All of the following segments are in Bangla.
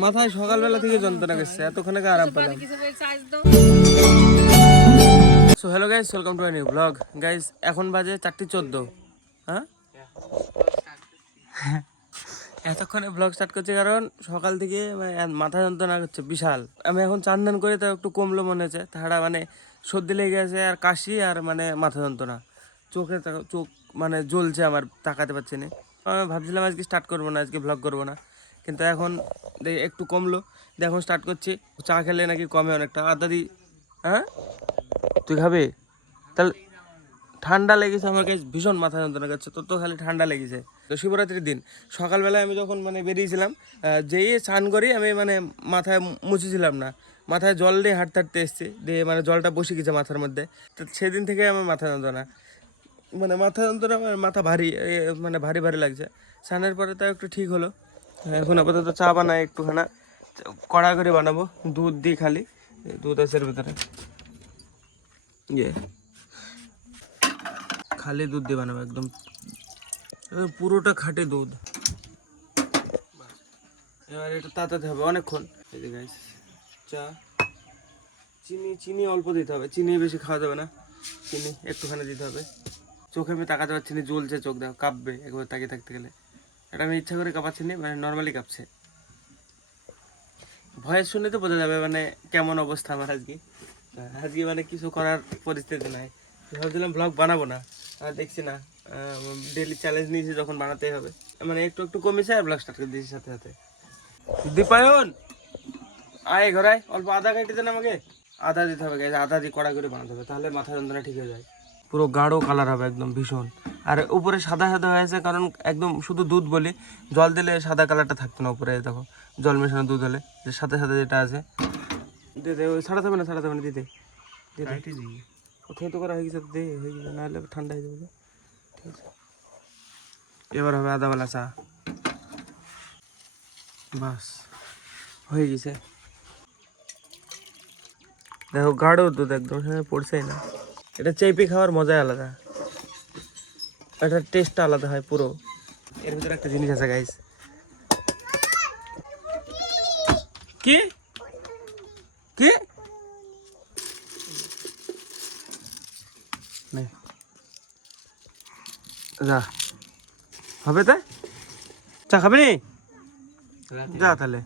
মাথায় সকালবেলা থেকে যন্ত্রণা করছে, এতক্ষণে আরাম পেলাম। So hello guys, welcome to my new blog. Guys এখন বাজে 4:14। হ্যাঁ, এতক্ষণে ব্লগ স্টার্ট করছি কারণ সকাল থেকে মাথা যন্ত্রণা করছে বিশাল। আমি এখন চান দান করে তাও একটু কমলো মনে হচ্ছে, তাছাড়া মানে সর্দি লেগে গেছে আর কাশি আর মানে মাথা যন্ত্রণা, চোখ মানে জ্বলছে আমার, তাকাতে পারছি না। আমি ভাবছিলাম আজকে স্টার্ট করবো না, আজকে ব্লগ করবো না, কিন্তু এখন একটু কমলো, এখন স্টার্ট করছি। চা খেলে নাকি কমে অনেকটা, আদা দি। হ্যাঁ তুই খাবি? তাহলে ঠান্ডা লেগেছে আমার কাছে, ভীষণ মাথা যন্ত্রণা করছে। তোর তো খালি ঠান্ডা লেগেছে। তো শিবরাত্রির দিন সকালবেলায় আমি যখন মানে বেরিয়েছিলাম, যেই স্নান করি আমি মানে মাথায় মুছেছিলাম না, মাথায় জল দিয়ে হাঁটতে হাঁটতে এসছি, দিয়ে মানে জলটা বসে গেছে মাথার মধ্যে। তো সেদিন থেকে আমার মাথা যন্ত্রণা, মানে মাথা যন্ত্রণা, আমার মাথা ভারী, মানে ভারী ভারী লাগছে। স্নানের পরে তো একটু ঠিক হলো। এখন আপাতত চা বানাই একটুখানা, কড়া করে বানাবো, দুধ দিই খালি, দুধ আছে এর ভিতরে, ইয়ে খালি দুধ দিয়ে বানাবো, একদম পুরোটা খাঁটি দুধ। এবার এটা তাতাতে হবে অনেকক্ষণ। এই যে গাইস চা, চিনি অল্প দিতে হবে, চিনি বেশি খাওয়া যাবে না, চিনি একটুখানি দিতে হবে। চোখে আমি তাকাতে পারছি না, জ্বলছে চোখ, দেখো কাঁপবে একবার তাকিয়ে থাকতে গেলে। এটা আমি ইচ্ছা করে কাঁপাচ্ছি না, মানে নর্মালি কাঁপছে। ভয়েস শুনে তো বোঝা যাবে মানে কেমন অবস্থা আমার আজকে। আজকে মানে কিছু করার পরিস্থিতি নাই, ভাবছিলাম ব্লগ বানাবো না, আর দেখছি না, ডেলি চ্যালেঞ্জ নিয়েছি যখন বানাতেই হবে, মানে একটু একটু কমেছে আর ব্লগ স্টার্ট করে দিয়েছি সাথে সাথে। দীপায়ন আয় ঘরায়, অল্প আদা কেটে দেন আমাকে। আদা দিতে হবে গাইস, আদা দিয়ে কড়া করে বানাতে হবে, তাহলে মাথা যন্ত্রণা ঠিক হয়ে যায়। পুরো গাঢ় কালার হবে একদম ভীষণ। আর উপরে সাদা সাদা হয়েছে কারণ একদম শুধু দুধ বলি, জল দিলে সাদা কালারটা থাকতো না উপরে, দেখো জল মেশানো দুধ হলে যে সাথে সাথে যেটা আছে। দিতে ওই ছাড়াতে হবে না দিতে কোথায় তো করা হয়ে গেছে, দে হয়ে গেছে, নাহলে ঠান্ডা হয়ে যাবে। ঠিক আছে, এবার হবে আদাওয়ালা চা, বাস হয়ে গেছে। দেখো গাঢ় দুধ একদম, সেখানে পড়ছেই না। এটা চেপে খাওয়ার মজাই আলাদা, এটার টেস্টটা আলাদা হয় পুরো। এর ভিতরে একটা জিনিস আছে গাইস। কি কি নে, যা হবে তাই, চা খাবি নি? যা তাহলে।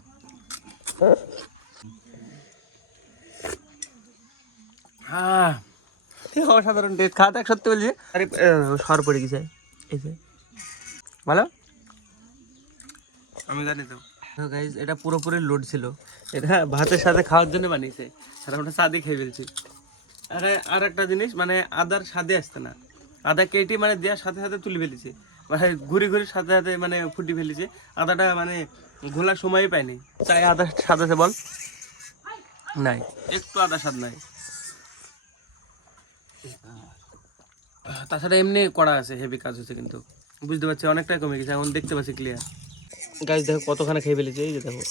হ্যাঁ অসাধারণ টেস্ট, খাওয়া দেখ সত্যি বলছি। আরে সর পড়ে গেছে, এই যে ভালো, আমি জানি তো। গাইস এটা পুরোপুরি লোড ছিল, এটা ভাতের সাথে খাওয়ার জন্য বানিয়েছে, আর আমরা সাদে খেয়ে ফেলছি। আর একটা জিনিস, মানে আদার স্বাদে আসতে না, আদা কেটে মানে দেওয়ার সাথে সাথে তুলে ফেলেছি, মানে ঘুরি ঘুরি সাথে সাথে মানে ফুটি ফেলেছি। আদাটা মানে ঘোলার সময়ই পাইনি। তাই আদা স্বাদ আছে বল? নাই, একটু আদা স্বাদ নাই। তাছাড়া এমনি কড়া আছে, হেভি কাজ হচ্ছে, কিন্তু বুঝতে পারছি অনেকটাই কমে গেছে, এখন দেখতে পাচ্ছি ক্লিয়ার। গাছ দেখো কতখানে খেয়ে ফেলেছি, এই যে দেখো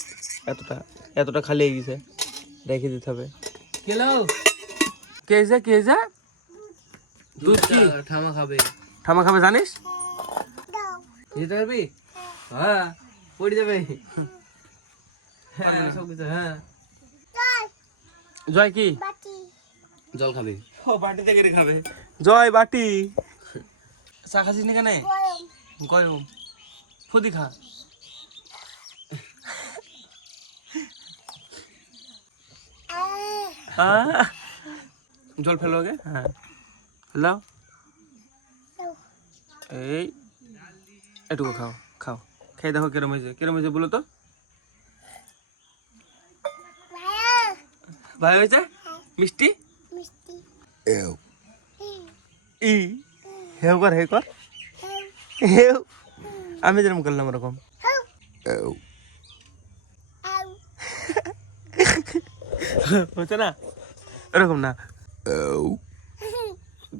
এতটা এতটা খালি হয়ে গেছে, রেখে দিতে হবে। কে যা দুধ কি ঠামা খাবে জানিস? যেতে পারবি? হ্যাঁ পড়ে যাবে। হ্যাঁ সব কিছু, হ্যাঁ। জয় কি জল খাবে? ও বাটি থেকে খাবে জয়, বাটি। চা খাচ্ছিস না কেন? গয়ম ফুদি খা। জল ফেলো আগে, হ্যাঁ হ্যালো, এই এটুকু খাও, খাও খেয়ে দেখো কিরম হয়েছে বলো তো। ভাই হয়েছে মিষ্টি? ই হেউ কর হেউ, আমি যেরকম করলাম ওরকম। হচ্ছে না এরকম না,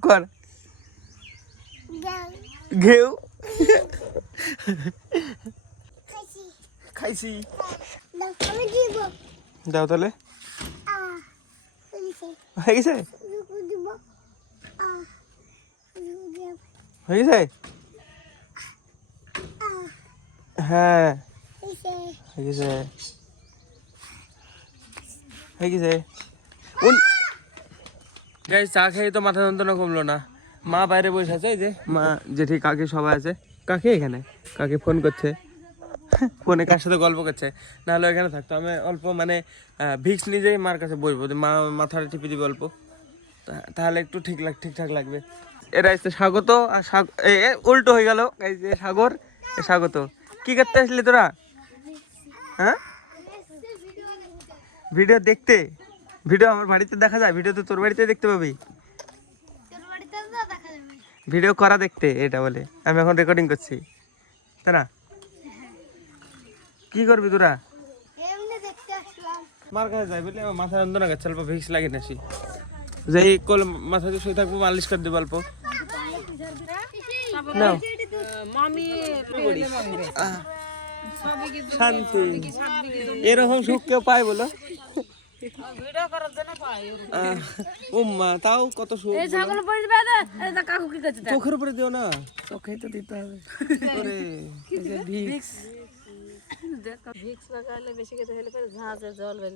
কর ঘেউ। খাইছি, দাও তাহলে। হয়ে গেছে হয়ে গেছে, হ্যাঁ হয়ে গেছে। হয়ে গেছে গাইস, চা খেয়ে তো মাথা যন্ত্রণা কমলো না। মা বাইরে বসে আছে, এই যে মা জেঠি কাকি সবাই আছে। কাকি এখানে, কাকি ফোন করছে, ফোনে কার সাথে গল্প করছে, নাহলে এখানে থাকতো। আমি অল্প মানে ভিক্স নিজেই মার কাছে বসবো, যে মা মাথাটা টিপে দিবে অল্প, তাহলে একটু ঠিকঠাক লাগবে। এরা এসছে স্বাগত, আর উল্টো হয়ে গেল। এই যে সাগর, স্বাগত। কি করতে আসলি তোরা? হ্যাঁ, ভিডিও দেখতে। ভিডিও আমার বাড়িতে দেখা যায়, ভিডিও তো তোর বাড়িতে দেখতে পাবি। ভিডিও করা দেখতে, এটা বলে। আমি এখন রেকর্ডিং করছি, তাই না? কি করবি তোরা? মার কাছে যাই বলে আমার মাথা যন্ত্রণা করছে, অল্প ভিক্স লাগিয়ে নাসি। যাই কল মাথাতে শুয়ে থাকবো, মালিশ করে দেবো অল্প। নাও শান্তি, এরকম সুখ কেউ পায় বলো? উম্মা তাও কত সুখ। চোখের উপরে দিও না, চোখে তো দিতে হবে।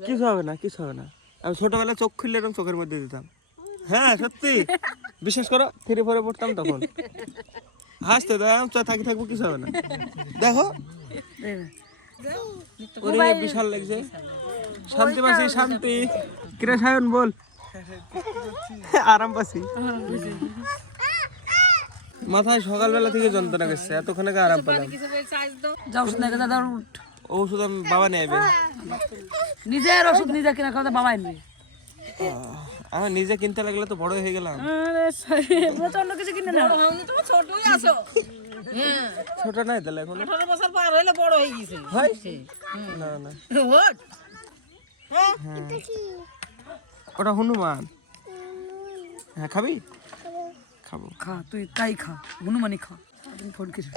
কিছু হবে না, কিছু হবে না। আমি ছোটবেলায় চোখ খুললে এরকম চোখের মধ্যে দিতাম। হ্যাঁ সত্যি, বিশ্বাস করো। 3-4 পড়তাম তখন। হাসতে থাকবো, কিছু হবে না। দেখো ওরে বিশাল লাগছে, শান্তি পাচ্ছি, শান্তি। কিরা সায়ন বল, আরাম পাচ্ছি। মাথায় সকালবেলা থেকে যন্ত্রণা করছে, এতক্ষণে আরাম পেলাম। ওষুধ আমি বাবা নিয়ে আসবে। নিজের ওষুধ নিজে কিনা খাওয়া বাবা আনবে। আমি নিজে কিনতে লাগলে তো বড় হয়ে গেলাম। অন্য কিছু কিনে না, ছোটই আছো। ছোট নাই তাহলে এখন 18 বছর পার হইলে বড় হয়ে গেছে। না না, হ্যাঁ ওটা হনুমান। হ্যাঁ খাবি? খাবো। খা, তুই তাই খা, হনুমানি খা। ফোন কিছু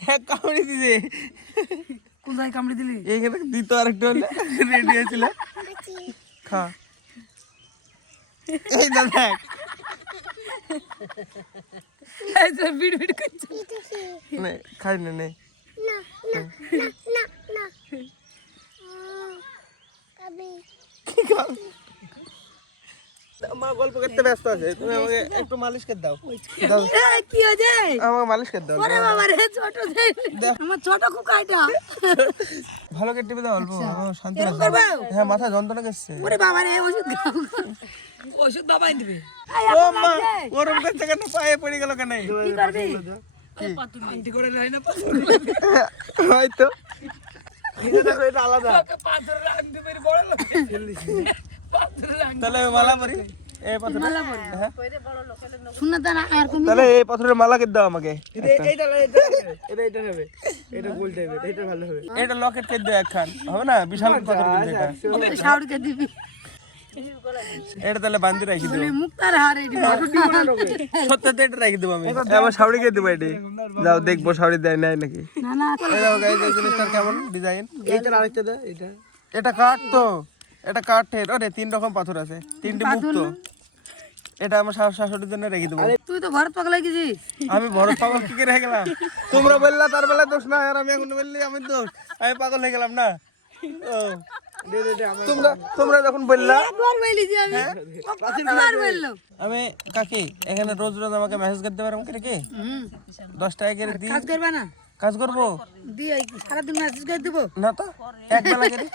হ্যাঁ কামড়ি দিছে। কোথায় কামড়ি দিলি? এইখানে দিত আরেকটা হলে রেডি হয়েছিল। খা, এই না দেখ, এই যে বিড় বিড় করছে। নে খাই নে নে। মা গল্প করতে ব্যস্ত আছে, তুমি আমাকে একটু মালিশ করে দাও। কি হয়েছে? আমাকে মালিশ করে দাও। ওরে বাবা রে, ছোট আমার ছোট কুকাইটা। ভালো করে টিপে দাও অল্প, আমার শান্তি লাগছে। হ্যাঁ মাথা যন্ত্রণা করছে। ওরে বাবা রে, ওষুধ খাও, ওষুধ বাবাই দিবে। ও মা, ওরম করতে কেন, পায়ে পড়ে গেল কেন? কি করবি? আন্টি করে নাই না, হয়তো এটা দেখো, এটা আলাদা। পাথরের আন্টি মেরে বড় লোক তাহলে মালা পরি, এই পাথর মালা পরি। হ্যাঁ শুননা তা আর কোন, তাহলে এই পাথরের মালা কে দাও আমাকে। এটা হবে, এটা গোল টাইপের, এটা ভালো হবে। এটা লকেট কে দাও একখান, হবে না? বিশাল পাথর কিন্তু এটা। শাউড়কে দিবি। এটা তাহলে বান্ধি রাখি দেব। মুক্তার হার এডি সত্যি এটা রাখি দেব আমি। আমার শাউড়ি কে দেব এডি। যাও দেখবো শাউড়ি দেয় নাই নাকি। না না, এই দেখো গাইস, এই জিনিসটার কেমন ডিজাইন। এইটার আরেকটা দাও, এটা কাঠ তো, এটা কাঠের। আরে 3 রকম পাথর আছে, 3টি মুক্ত। এটা আমার শাশুড়ির জন্য রেখে দেবো। তুই তো ভরত পাগল হয়ে গেছিস। আমি ভরত পাগল কি করে হয়ে গেলাম? তোমরা বললা তার বেলা দোষ না, আর আমি এখন বললি আমি দোষ। আমি পাগল হয়ে গেলাম না? ও তোমরা যখন বললা, একবার বলি যে আমি কতবার বললো। আমি কাকি এখানে রোজ রোজ আমাকে মেসেজ করতে পারো আমাকে রেখে 10 টাকা করে দিই, কাজ করবে না? কাজ করবো দি সারা দিন মেসেজ করে দেব না তো? একবেলা করে,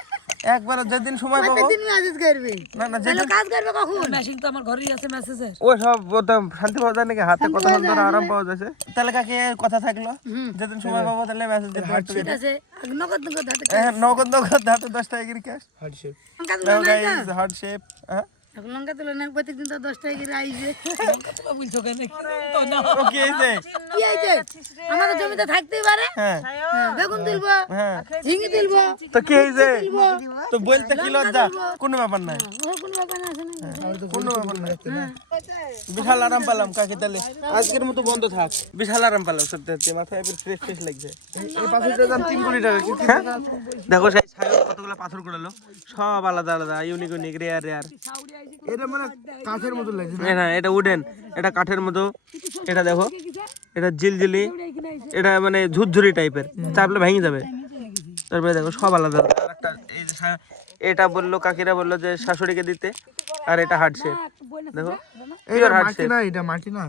একবার যেদিন সময় পাবো। দিন মেসেজ করবে না না, তাহলে কাজ করবে কখন? মেশিন তো আমার ঘরেই আছে মেসেজের। ও সব বলতাম শান্তি পাওয়া যায় নাকি, হাতে কথা বলতে আরাম পাওয়া যাচ্ছে। তাহলে কাকে কথা থাকলো, যেদিন সময় পাবো তাহলে মেসেজ দিতে পারতো। ঠিক আছে, নগদ নগদ হাতে নগদ হাতে 10 টাকা করে ক্যাশ। হার্ডশেপ। লঙ্কা তুলে নাই না? Hard shape. হ্যাঁ এখন লঙ্কা তুলে নাই, প্রত্যেকদিন তো 10 টাকা করে আইছে। বলছো কেন? ও কি হইছে? কি আইছে? আমাদের জমিতে থাকতেই পারে। হ্যাঁ বেগুন তুলবো, হ্যাঁ, ঝিঙে তুলবো, তো কি হইছে? তো বলতে কি লজ্জা? কোনো ব্যাপার নাই, ওর কোনো ব্যাপার না আছে না। কোনো ব্যাপার নাই। বিশাল আরাম পেলাম কাকে, তাহলে আজকের মতো বন্ধ থাক। বিশাল আরাম পেলাম সত্যি সত্যি, মাথায় ফ্রেশ ফ্রেশ লাগছে। এই পাথরটার দাম 3 কোটি টাকা। হ্যাঁ? দেখো সেই ছায়া কতগুলো পাথর কুড়ালো, সব আলাদা আলাদা, ইউনিক ইউনিক, রেয়ার রেয়ার। এটা মানে কাঠের মতো লাগছে। না এটা উডেন, এটা কাঠের মতো। এটা দেখো, এটা জিলজিলি, এটা মানে ঝুরঝুরি টাইপের, চাপলে ভেঙে যাবে। তারপরে দেখো সব আলাদা আলাদা। আর একটা এই যে এটা বললো কাকিরা বললো যে শাশুড়িকে দিতে, আর এটা হার্ট শেপ, দেখো পিওর হার্ট শেপ। এটা মাটি না।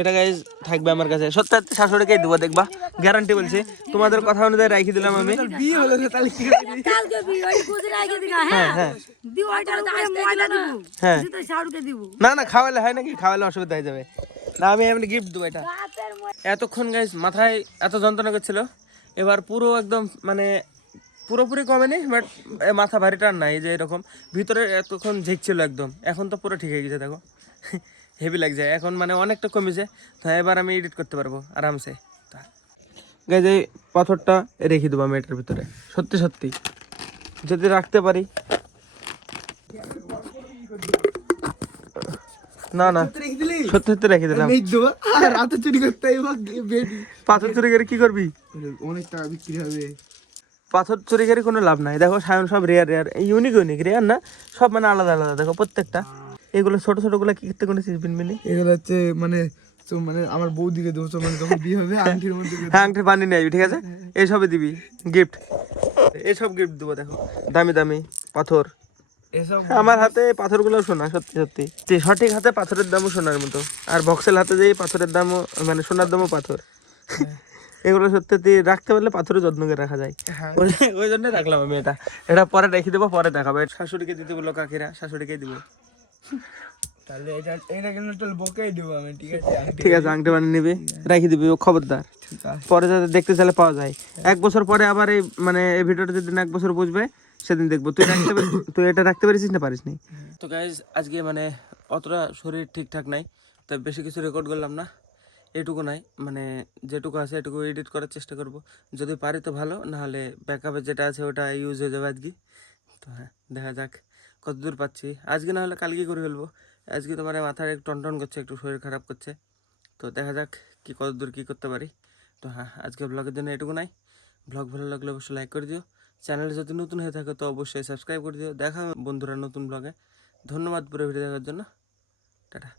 এটা গাইজ থাকবে আমার কাছে, সত্যি সত্যি শাশুড়িকেই দেবো, দেখবা গ্যারান্টি বলছি। তোমাদের কথা অনুযায়ী রাখি দিলাম আমি। বিয়ে হলো না তাহলে কি হবে? কালকে বিয়ে ওই কুচি রাখে দিগা হ্যাঁ হ্যাঁ হ্যাঁ দি ওইটার উপরে ময়দা দিব হ্যাঁ, দি তো শাড়ুকে দিব না না খাওয়ালে হয় নাকি, খাওয়ালে অসুবিধা হয়ে যাবে না, আমি এমনি গিফট দেবো এটা। রাতের এতক্ষণ গাইজ মাথায় এত যন্ত্রণা করছিল, এবার পুরো একদম মানে পুরোপুরি কমেনি, বাট মাথা ভারী টান নাই, এই যে এরকম ভিতরে এতক্ষণ ঝিকছিল একদম, এখন তো পুরো ঠিক হয়ে গেছে দেখো, হেভি লাগছে এখন, মানে অনেকটা কমেছে। তো এবার আমি এডিট করতে পারবো আরামসে। গাইজ এই পাথরটা রেখে দেবো আমি এটার ভিতরে, সত্যি সত্যি যদি রাখতে পারি। না না সত্যি সত্যি রেখে দিলাম। এই দেবো আর রাতে চুরি করতে এবার বেডি। পাথর চুরি করে কি করবি? অনেক টাকা বিক্রি হবে। পাথর চুরি করে কোনো লাভ নাই। দেখো সায়ন সব rare rare, unique unique rare না, সব মানে আলাদা আলাদা দেখো প্রত্যেকটা। এগুলো ছোট ছোট গুলা কি করতে কোনেছিস বিনবিনি? এগুলো হচ্ছে মানে তো মানে আমার বৌদিকে দেবো, তো মানে যখন বিয়ে হবে আংটির মধ্যে হ্যাঁ আংটি বানিয়ে নিয়ে আসবি, ঠিক আছে? এইসবই দিবি গিফট, এইসব গিফট দেবো। দেখো দামি দামি পাথর, এসব আমার হাতে পাথরগুলো সোনা, সত্যি সত্যি যে সঠিক হাতে পাথরের দামও সোনার মতো, আর বক্সেল হাতে যেই পাথরের দামও মানে সোনার দামও পাথর। এগুলো সত্যি সত্যি রাখতে পারলে পাথরের যত্ন করে রাখা যায়, ওই জন্য রাখলাম আমি এটা। এটা পরে রেখে দেবো, পরে দেখাবো। শাশুড়িকে দিতে বললো কাকিরা, শাশুড়িকে দিব। তাহলে এটা কিন্তু তোর বকেই দেবো আমি, ঠিক আছে? ঠিক আছে আংটি বানিয়ে নিবি, রেখে দিবি, ও খবরদার। পরে যাতে দেখতে চাইলে পাওয়া যায়, 1 বছর পরে আবার এই মানে এই ভিডিওটা যেদিন 1 বছর বুঝবে সেদিন দেখবো তুই রাখতে তুই এটা রাখতে পারিস না পারিস নি। তো গাইজ আজকে মানে অতটা শরীর ঠিকঠাক নাই, তাই বেশি কিছু রেকর্ড করলাম না, এটুকু নাই, মানে যেটুকু আছে এটুকু এডিট করার চেষ্টা করব, যদি পারি তো ভালো, নাহলে ব্যাকআপে যেটা আছে ওটা ইউজ হয়ে যাবে আজকে। তো হ্যাঁ দেখা যাক কতদূর পাচ্ছি, আজকে না হলে কালকে করে ফেলবো। আজকে তোমার মাথায় একটু টনটন করছে, একটু শরীর খারাপ করছে, তো দেখা যাক কি কতদূর কী করতে পারি। তো হ্যাঁ আজকে ব্লগের জন্য এটুকু নাই। ব্লগ ভালো লাগলে অবশ্যই লাইক করে দিও, চ্যানেলে যদি নতুন হয়ে থাকে তো অবশ্যই সাবস্ক্রাইব করে দিও। দেখা হবে বন্ধুরা নতুন ব্লগে। ধন্যবাদ পুরো ভিডিও দেখার জন্য, টাটা।